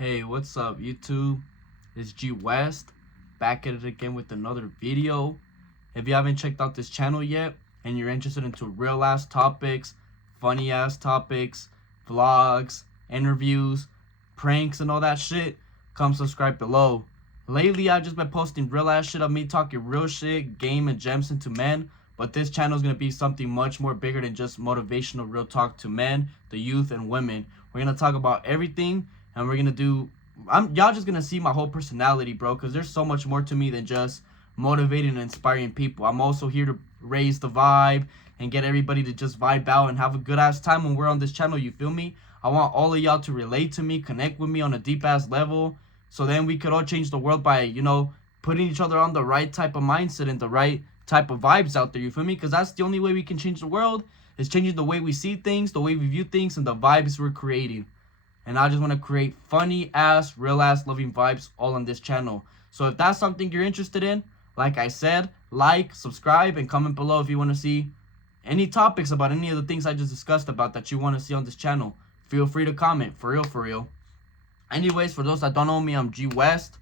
Hey, what's up, YouTube? It's G West, back at it again with another video. If you haven't checked out this channel yet, and you're interested into real ass topics, funny ass topics, vlogs, interviews, pranks, and all that shit, come subscribe below. Lately, I've just been posting real ass shit of me talking real shit, game and gems into men. But this channel is going to be something much more bigger than just motivational real talk to men, the youth, and women. We're going to talk about everything, and we're going to do... y'all just going to see my whole personality, bro, because there's so much more to me than just motivating and inspiring people. I'm also here to raise the vibe and get everybody to just vibe out and have a good-ass time when we're on this channel, you feel me? I want all of y'all to relate to me, connect with me on a deep-ass level, so then we could all change the world by, you know, putting each other on the right type of mindset and the right type of vibes out there, you feel me? Because that's the only way we can change the world, is changing the way we see things, the way we view things, and the vibes we're creating. And I just want to create funny ass, real ass, loving vibes all on this channel. So if that's something you're interested in, like I said, like, subscribe, and comment below if you want to see any topics about any of the things I just discussed about that you want to see on this channel. Feel free to comment, for real, for real. Anyways, for those that don't know me, I'm G West.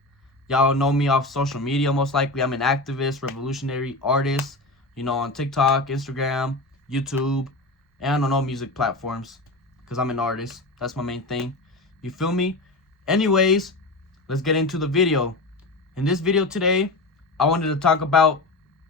Y'all know me off social media, most likely. I'm an activist, revolutionary artist, you know, on TikTok, Instagram, YouTube, and on all music platforms, because I'm an artist. That's my main thing. You feel me? Anyways, let's get into the video. In this video today, I wanted to talk about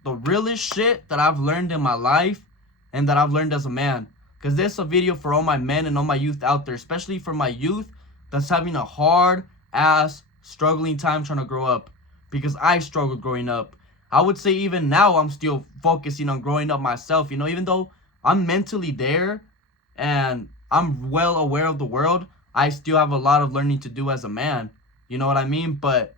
the realest shit that I've learned in my life and that I've learned as a man. Because this is a video for all my men and all my youth out there, especially for my youth that's having a hard-ass struggling time trying to grow up, because I struggled growing up. I would say even now I'm still focusing on growing up myself, you know, even though I'm mentally there and I'm well aware of the world, I still have a lot of learning to do as a man, you know what I mean? But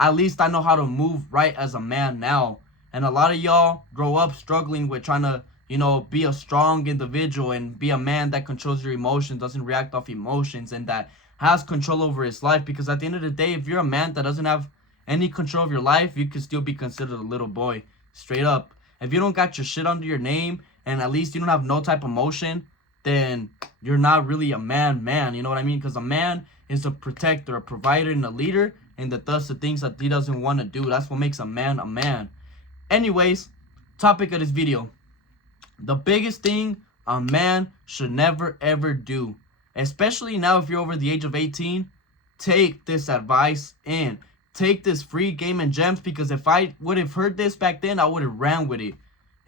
at least I know how to move right as a man now. And a lot of y'all grow up struggling with trying to, you know, be a strong individual and be a man that controls your emotions, doesn't react off emotions, and that has control over his life. Because at the end of the day, if you're a man that doesn't have any control of your life, you can still be considered a little boy. Straight up. If you don't got your shit under your name, and at least you don't have no type of emotion, then you're not really a man, you know what I mean? Because a man is a protector, a provider, and a leader, and that does the things that he doesn't want to do. That's what makes a man a man. Anyways, topic of this video. The biggest thing a man should never ever do, especially now if you're over the age of 18, take this advice in. Take this free game and gems, because if I would have heard this back then, I would have ran with it.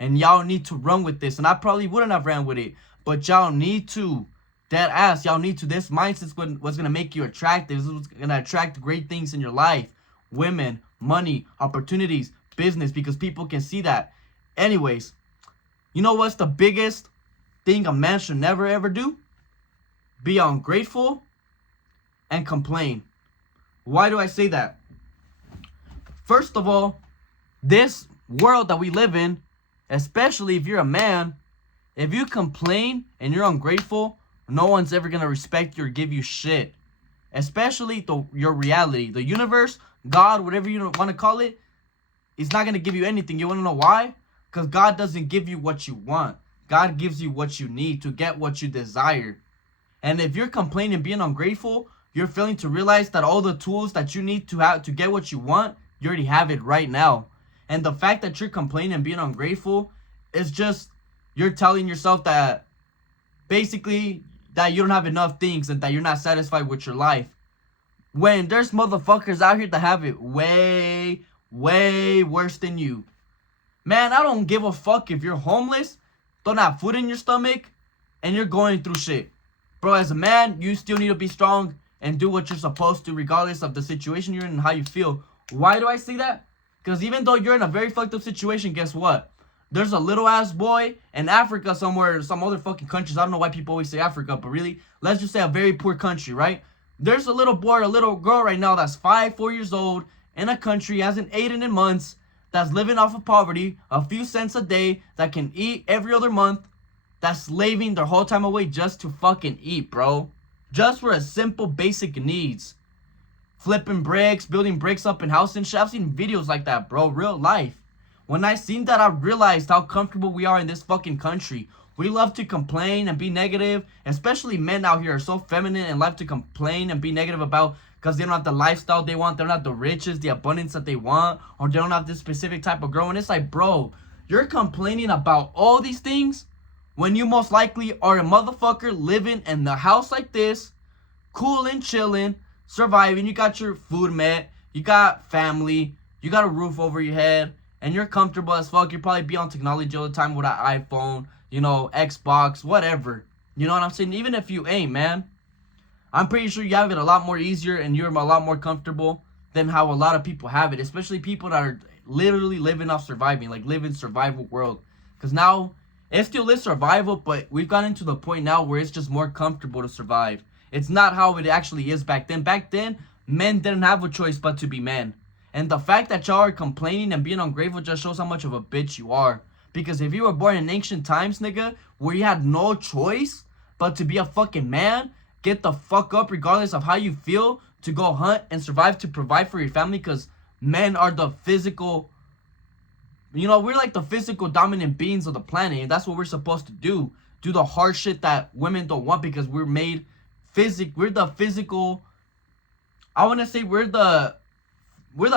And y'all need to run with this. And I probably wouldn't have ran with it, but y'all need to. Dead ass, y'all need to. This mindset's what's going to make you attractive. This is what's going to attract great things in your life. Women, money, opportunities, business, because people can see that. Anyways, you know what's the biggest thing a man should never ever do? Be ungrateful and complain. Why do I say that? First of all, this world that we live in, especially if you're a man, if you complain and you're ungrateful, no one's ever going to respect you or give you shit. Especially your reality. The universe, God, whatever you want to call it, is not going to give you anything. You want to know why? Because God doesn't give you what you want. God gives you what you need to get what you desire. And if you're complaining and being ungrateful, you're failing to realize that all the tools that you need to have to get what you want, you already have it right now. And the fact that you're complaining and being ungrateful is just, you're telling yourself that basically that you don't have enough things and that you're not satisfied with your life. When there's motherfuckers out here that have it way, way worse than you. Man, I don't give a fuck if you're homeless, don't have food in your stomach, and you're going through shit. Bro, as a man, you still need to be strong and do what you're supposed to, regardless of the situation you're in and how you feel. Why do I say that? Because even though you're in a very fucked up situation, guess what? There's a little ass boy in Africa somewhere, some other fucking countries. I don't know why people always say Africa, but really, let's just say a very poor country, right? There's a little boy or a little girl right now that's 4 years old in a country, hasn't eaten in months, that's living off of poverty, a few cents a day, that can eat every other month, that's slaving their whole time away just to fucking eat, bro. Just for a simple basic needs. Flipping bricks, building bricks up in house and shit. I've seen videos like that, bro. Real life. When I seen that, I realized how comfortable we are in this fucking country. We love to complain and be negative, especially men out here are so feminine and love to complain and be negative about because they don't have the lifestyle they want, they don't have the riches, the abundance that they want, or they don't have this specific type of girl. And it's like, bro, you're complaining about all these things when you most likely are a motherfucker living in the house like this, coolin', chillin', surviving. You got your food met, you got family, you got a roof over your head, and you're comfortable as fuck. You probably be on technology all the time with an iPhone, you know, Xbox, whatever. You know what I'm saying? Even if you ain't, man, I'm pretty sure you have it a lot more easier and you're a lot more comfortable than how a lot of people have it, especially people that are literally living off surviving, like living survival world. Because now it still is survival, but we've gotten to the point now where it's just more comfortable to survive. It's not how it actually is back then. Back then, men didn't have a choice but to be men. And the fact that y'all are complaining and being ungrateful just shows how much of a bitch you are. Because if you were born in ancient times, nigga, where you had no choice but to be a fucking man, get the fuck up regardless of how you feel, to go hunt and survive, to provide for your family, because men are the physical, you know, we're like the physical dominant beings of the planet, and that's what we're supposed to do. Do the hard shit that women don't want, because we're made we're the physical, I want to say we're the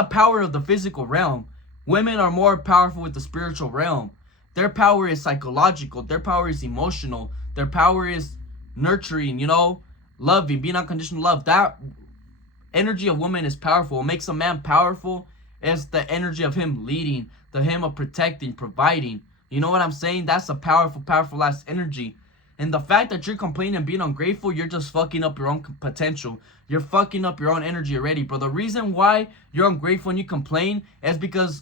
power of the physical realm. Women are more powerful with the spiritual realm. Their power is psychological, their power is emotional, their power is nurturing, you know, loving, being unconditional love. That energy of woman is powerful. What makes a man powerful is the energy of him leading, the him of protecting, providing. You know what I'm saying? That's a powerful, powerful ass energy. And the fact that you're complaining and being ungrateful, you're just fucking up your own potential. You're fucking up your own energy already, bro. The reason why you're ungrateful and you complain is because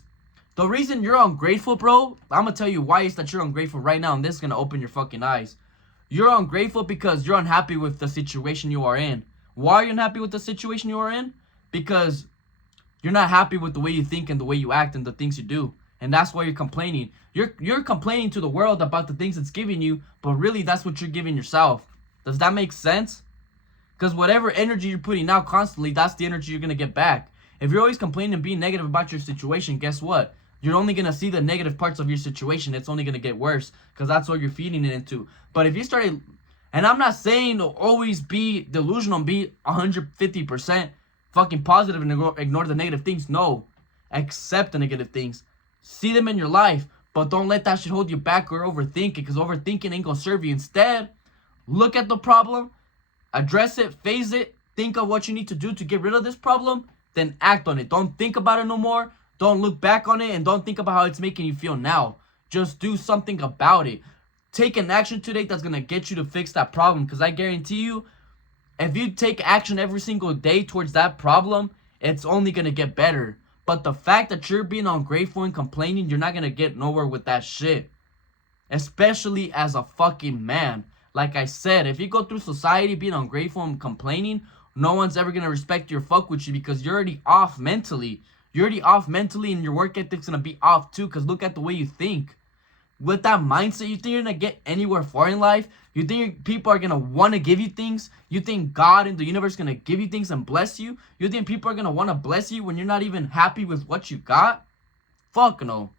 the reason you're ungrateful, bro, I'm gonna tell you why is that you're ungrateful right now, and this is gonna open your fucking eyes. You're ungrateful because you're unhappy with the situation you are in. Why are you unhappy with the situation you are in? Because you're not happy with the way you think and the way you act and the things you do. And that's why you're complaining. You're complaining to the world about the things it's giving you, but really that's what you're giving yourself. Does that make sense? Because whatever energy you're putting out constantly, that's the energy you're going to get back. If you're always complaining and being negative about your situation, guess what? You're only going to see the negative parts of your situation. It's only going to get worse because that's what you're feeding it into. But if you started, and I'm not saying to always be delusional and be 150% fucking positive and ignore the negative things. No. Accept the negative things. See them in your life, but don't let that shit hold you back or overthink it, because overthinking ain't gonna serve you. Instead, look at the problem, address it, phase it, think of what you need to do to get rid of this problem, then act on it. Don't think about it no more. Don't look back on it, and don't think about how it's making you feel now. Just do something about it. Take an action today that's gonna get you to fix that problem, because I guarantee you, if you take action every single day towards that problem, it's only gonna get better. But the fact that you're being ungrateful and complaining, you're not going to get nowhere with that shit. Especially as a fucking man. Like I said, if you go through society being ungrateful and complaining, no one's ever going to respect you or fuck with you, because you're already off mentally. You're already off mentally, and your work ethic's going to be off too, because look at the way you think. With that mindset, you think you're going to get anywhere far in life? You think people are going to want to give you things? You think God and the universe is going to give you things and bless you? You think people are going to want to bless you when you're not even happy with what you got? Fuck no.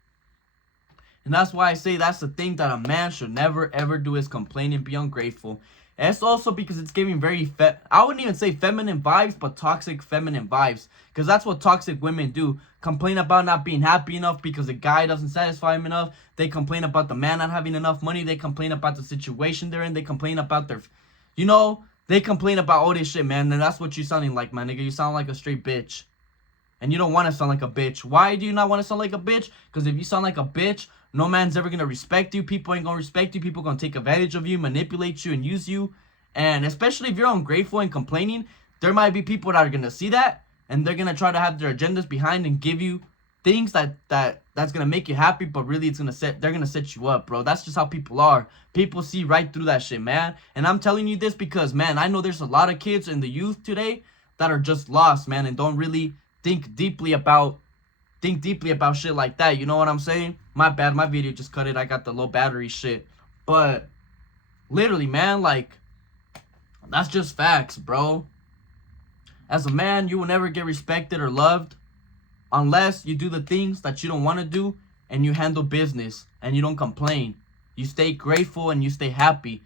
And that's why I say that's the thing that a man should never ever do, is complain and be ungrateful. And it's also because it's giving very, I wouldn't even say feminine vibes, but toxic feminine vibes. Because that's what toxic women do. Complain about not being happy enough because the guy doesn't satisfy them enough. They complain about the man not having enough money. They complain about the situation they're in. They complain about their, you know, they complain about all this shit, man. And that's what you sounding like, my nigga. You sound like a straight bitch. And you don't want to sound like a bitch. Why do you not want to sound like a bitch? Because if you sound like a bitch, no man's ever going to respect you. People ain't going to respect you. People going to take advantage of you, manipulate you, and use you. And especially if you're ungrateful and complaining, there might be people that are going to see that, and they're going to try to have their agendas behind and give you things that's going to make you happy, but really they're going to set you up, bro. That's just how people are. People see right through that shit, man. And I'm telling you this because, man, I know there's a lot of kids in the youth today that are just lost, man, and don't really think deeply about shit like that. You know what I'm saying? My bad, my video just cut it. I got the low battery shit. But literally, man, like, that's just facts, bro. As a man, you will never get respected or loved unless you do the things that you don't want to do, and you handle business and you don't complain. You stay grateful and you stay happy.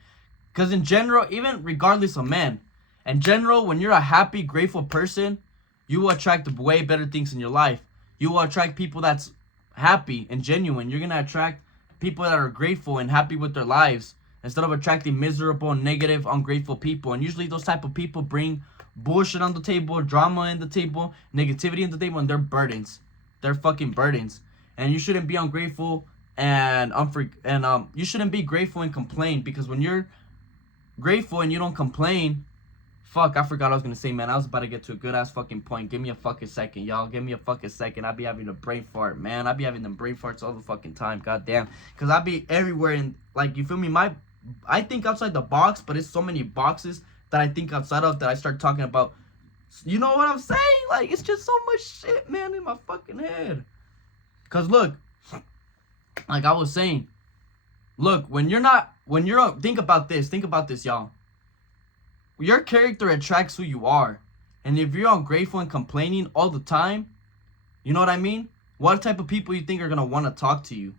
Because in general, even regardless of men, In general, when you're a happy, grateful person, you will attract way better things in your life. You will attract people that's happy and genuine. You're gonna attract people that are grateful and happy with their lives instead of attracting miserable, negative, ungrateful people. And usually those type of people bring bullshit on the table, drama in the table, negativity in the table, and they're burdens. They're fucking burdens. And you shouldn't be ungrateful and you shouldn't be grateful and complain, because when you're grateful and you don't complain, fuck, I forgot what I was gonna say, man. I was about to get to a good ass fucking point. Give me a fucking second, y'all. Give me a fucking second. I be having a brain fart, man. I be having them brain farts all the fucking time. Goddamn. Cause I be everywhere and like, you feel me? I think outside the box, but it's so many boxes that I think outside of that I start talking about. You know what I'm saying? Like, it's just so much shit, man, in my fucking head. Cause look, like I was saying, look, think about this, y'all. Your character attracts who you are. And if you're ungrateful and complaining all the time, you know what I mean? What type of people you think are gonna want to talk to you?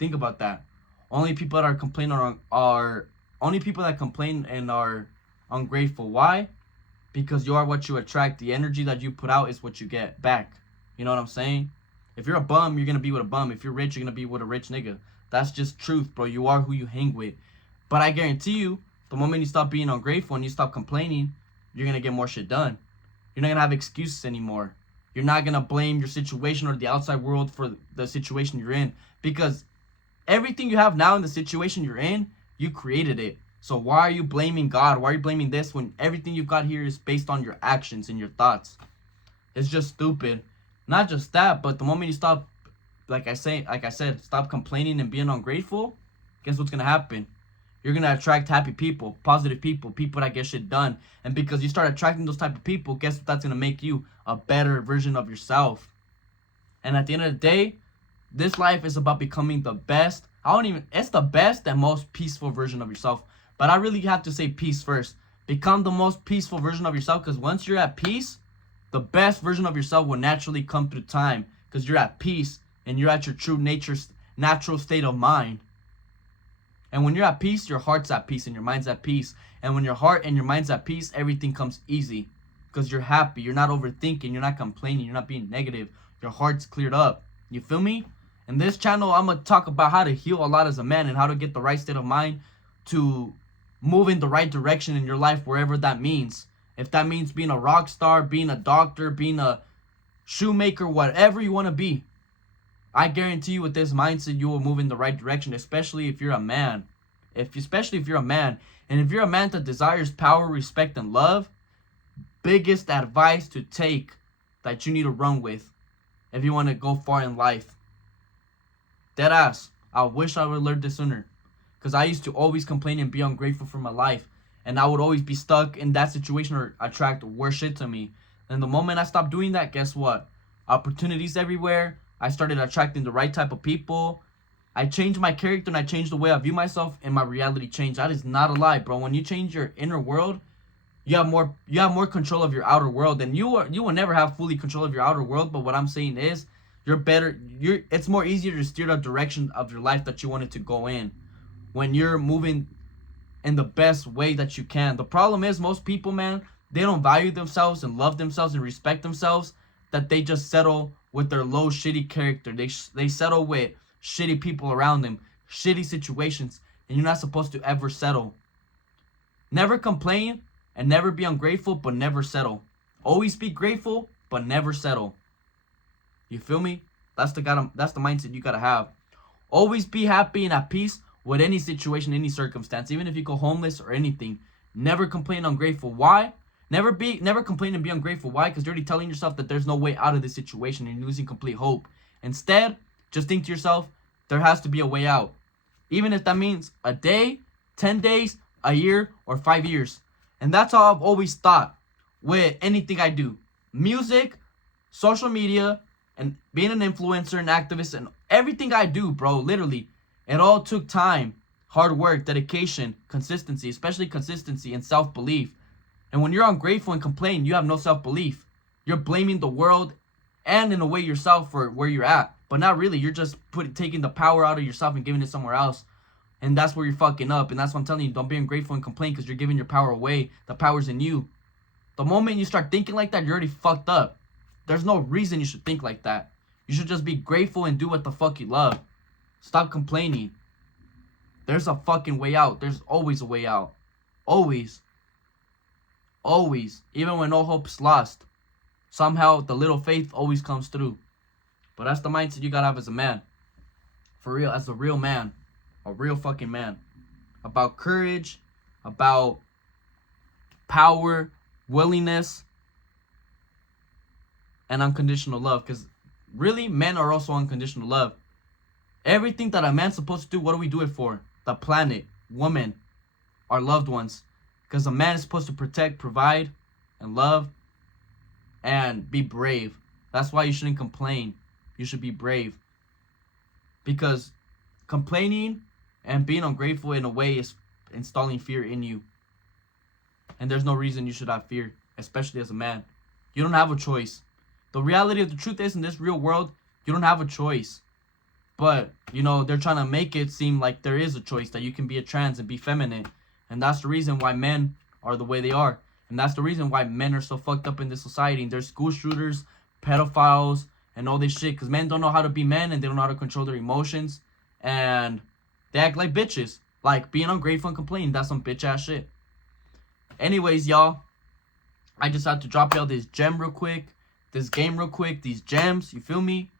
Think about that. Only people that are complaining are only people that complain and are ungrateful. Why? Because you are what you attract. The energy that you put out is what you get back. You know what I'm saying? If you're a bum, you're gonna be with a bum. If you're rich, you're gonna be with a rich nigga. That's just truth, bro. You are who you hang with. But I guarantee you, the moment you stop being ungrateful and you stop complaining, you're going to get more shit done. You're not going to have excuses anymore. You're not going to blame your situation or the outside world for the situation you're in. Because everything you have now in the situation you're in, you created it. So why are you blaming God? Why are you blaming this when everything you've got here is based on your actions and your thoughts? It's just stupid. Not just that, but the moment you stop, like I said, stop complaining and being ungrateful, guess what's going to happen? You're going to attract happy people, positive people, people that get shit done. And because you start attracting those type of people, guess what that's going to make you? A better version of yourself. And at the end of the day, this life is about becoming the best. It's the best and most peaceful version of yourself. But I really have to say peace first. Become the most peaceful version of yourself, because once you're at peace, the best version of yourself will naturally come through time, because you're at peace and you're at your true natural state of mind. And when you're at peace, your heart's at peace and your mind's at peace. And when your heart and your mind's at peace, everything comes easy. Because you're happy. You're not overthinking. You're not complaining. You're not being negative. Your heart's cleared up. You feel me? In this channel, I'm going to talk about how to heal a lot as a man and how to get the right state of mind to move in the right direction in your life, wherever that means. If that means being a rock star, being a doctor, being a shoemaker, whatever you want to be. I guarantee you with this mindset, you will move in the right direction, especially if you're a man. Especially if you're a man. And if you're a man that desires power, respect, and love, biggest advice to take that you need to run with if you want to go far in life. Deadass. I wish I would have learned this sooner. Because I used to always complain and be ungrateful for my life. And I would always be stuck in that situation or attract worse shit to me. And the moment I stopped doing that, guess what? Opportunities everywhere. I started attracting the right type of people. I changed my character and I changed the way I view myself, and my reality changed. That is not a lie, bro. When you change your inner world, you have more control of your outer world. And you will never have fully control of your outer world, but what I'm saying is it's more easier to steer the direction of your life that you want it to go in when you're moving in the best way that you can. The problem is most people, man, they don't value themselves and love themselves and respect themselves, that they just settle with their low, shitty character. They settle with shitty people around them, shitty situations, and you're not supposed to ever settle. Never complain and never be ungrateful, but never settle. Always be grateful, but never settle. You feel me? That's the mindset you gotta have. Always be happy and at peace with any situation, any circumstance, even if you go homeless or anything. Never complain ungrateful. Why? Never complain and be ungrateful. Why? Because you're already telling yourself that there's no way out of this situation and you're losing complete hope. Instead, just think to yourself, there has to be a way out. Even if that means a day, 10 days, a year, or 5 years. And that's how I've always thought with anything I do. Music, social media, and being an influencer and activist, and everything I do, bro, literally, it all took time, hard work, dedication, consistency, especially consistency and self-belief. And when you're ungrateful and complain, you have no self-belief. You're blaming the world and in a way yourself for where you're at. But not really. You're just taking the power out of yourself and giving it somewhere else. And that's where you're fucking up. And that's what I'm telling you. Don't be ungrateful and complain because you're giving your power away. The power's in you. The moment you start thinking like that, you're already fucked up. There's no reason you should think like that. You should just be grateful and do what the fuck you love. Stop complaining. There's a fucking way out. There's always a way out. Always. Always. Even when no hope's lost. Somehow the little faith always comes through. But that's the mindset you gotta have as a man. For real, as a real man. A real fucking man. About courage. About power. Willingness. And unconditional love. Because really, men are also unconditional love. Everything that a man's supposed to do, what do we do it for? The planet, women, our loved ones. Because a man is supposed to protect, provide, and love, and be brave. That's why you shouldn't complain. You should be brave. Because complaining and being ungrateful in a way is installing fear in you. And there's no reason you should have fear, especially as a man. You don't have a choice. The reality of the truth is, in this real world, you don't have a choice. But, you know, they're trying to make it seem like there is a choice, that you can be a trans and be feminine. And that's the reason why men are the way they are. And that's the reason why men are so fucked up in this society. And there's school shooters, pedophiles, and all this shit. Because men don't know how to be men and they don't know how to control their emotions. And they act like bitches. Like, being ungrateful and complaining, that's some bitch ass shit. Anyways, y'all, I just had to drop y'all this gem real quick. This game real quick. These gems, you feel me?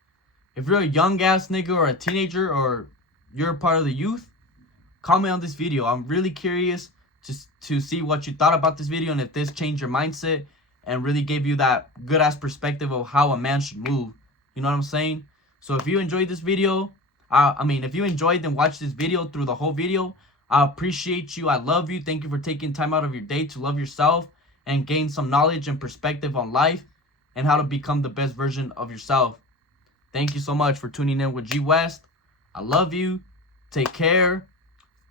If you're a young ass nigga or a teenager or you're a part of the youth, comment on this video. I'm really curious to see what you thought about this video and if this changed your mindset and really gave you that good ass perspective of how a man should move. You know what I'm saying? So if you enjoyed this video, if you enjoyed and watched this video through the whole video, I appreciate you. I love you. Thank you for taking time out of your day to love yourself and gain some knowledge and perspective on life and how to become the best version of yourself. Thank you so much for tuning in with G West. I love you. Take care.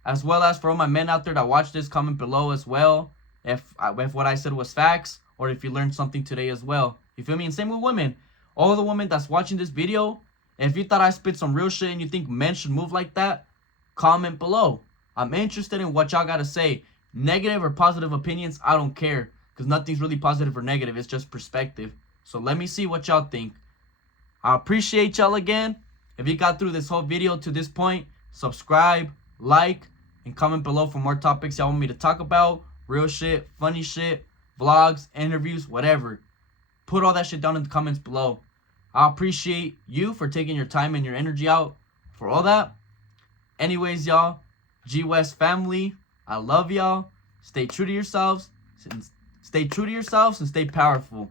As well as for all my men out there that watch this, comment below as well if what I said was facts or if you learned something today as well. You feel me? And same with women. All the women that's watching this video, if you thought I spit some real shit and you think men should move like that, comment below. I'm interested in what y'all got to say. Negative or positive opinions, I don't care. Because nothing's really positive or negative. It's just perspective. So let me see what y'all think. I appreciate y'all again. If you got through this whole video to this point, subscribe, like, and comment below for more topics y'all want me to talk about. Real shit, funny shit, vlogs, interviews, whatever. Put all that shit down in the comments below. I appreciate you for taking your time and your energy out for all that. Anyways, y'all, G West family, I love y'all. Stay true to yourselves. Stay true to yourselves and stay powerful.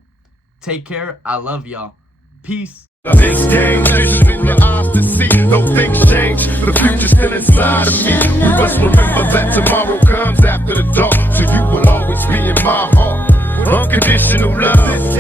Take care. I love y'all. Peace. Things change, vision in your eyes to see. Though things change, the future's still inside of me. We must remember that tomorrow comes after the dark. So you will always be in my heart. Unconditional love.